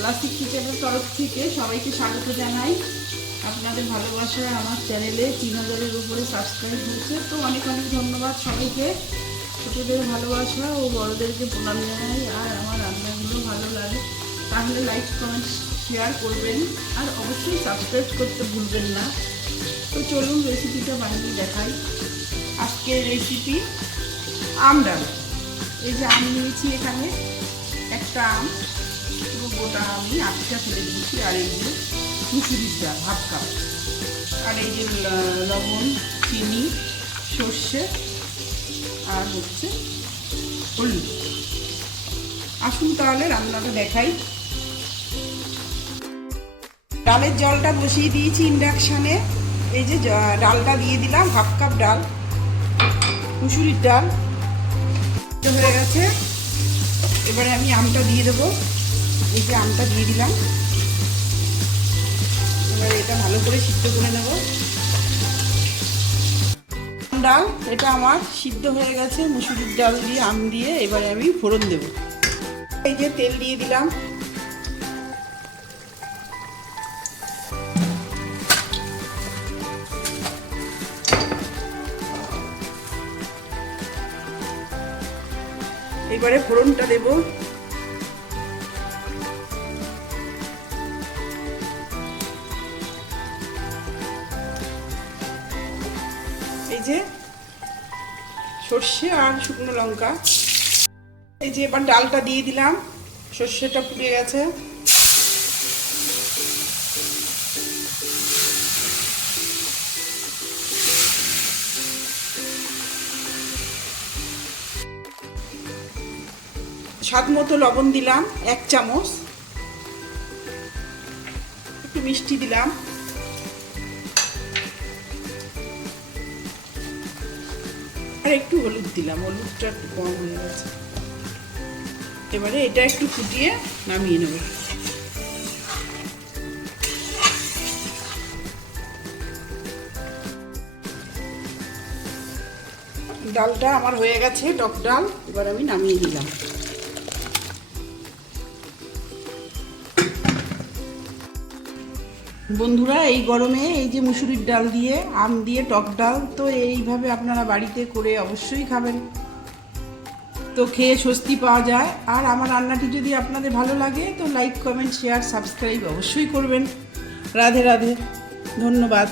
Classic কিচেনের তরফ থেকে সবাইকে স্বাগত জানাই। আপনাদের ভালোবাসা আমার চ্যানেলে তিন হাজারের উপরে সাবস্ক্রাইব হয়েছে। তো অনেক অনেক ধন্যবাদ সবাইকে। ছোটোদের ভালোবাসা ও বড়োদেরকে প্রণাম জানাই আর আমার রান্নাগুলো ভালো লাগে। তাহলে লাইক কমেন্ট শেয়ার করবেন আর অবশ্যই সাবস্ক্রাইব করতে ভুলবেন না। তো চলুন রেসিপিটা বানিয়ে দেখাই। আজকের রেসিপি আম ডাল। এই যে আম নিয়েছি এখানে। একটা আম। গোটা আমি আটটা ফেলে দিয়েছি, আর এই যে মুসুরির ডাল, হাফ কাপ। আর এই যে লবণ, চিনি, সর্ষে, আর হচ্ছে হলুদ। আসুন তাহলে রান্নাটা দেখাই। ডালের জলটা বসিয়ে দিয়েছি ইন্ডাকশানে। এই যে ডালটা দিয়ে দিলাম, হাফ কাপ ডাল, মুসুরির ডাল। হয়ে গেছে। এবারে আমি আমটা দিয়ে দেবো। এই যে আমটা দিয়ে দিলাম। এবারে এটা ভালো করে সিদ্ধ করে নেব। ডাল, এটা আমার সিদ্ধ হয়ে গেছে। মুসুরির ডাল দিয়ে, আম দিয়ে এবারে আমি ফোড়ন দেব। এই যে তেল দিয়ে দিলাম। এবারে ফোড়নটা দেব। এই যে সর্ষে আর শুকনো লঙ্কা। এই যে এবার ডালটা দিয়ে দিলাম, সর্ষেটা পুড়ে গেছে। স্বাদ মতো লবণ দিলাম, এক চামচ। একটু মিষ্টি দিলাম। একটু হলুদ দিলাম, হলুদটা একটু কম হয়ে গেছে। এবারে এটা একটু ফুটিয়ে নামিয়ে নেব। ডালটা আমার হয়ে গেছে, টক ডাল, এবার আমি নামিয়ে দিলাম। বন্ধুরা, এই গরমে এই যে মুসুরির ডাল দিয়ে, আম দিয়ে, টক ডাল, তো এইভাবে আপনারা বাড়িতে করে অবশ্যই খাবেন। তো খেয়ে স্বস্তি পাওয়া যায়। আর আমার রান্নাটি যদি আপনাদের ভালো লাগে, তো লাইক কমেন্ট শেয়ার সাবস্ক্রাইব অবশ্যই করবেন। রাধে রাধে। ধন্যবাদ।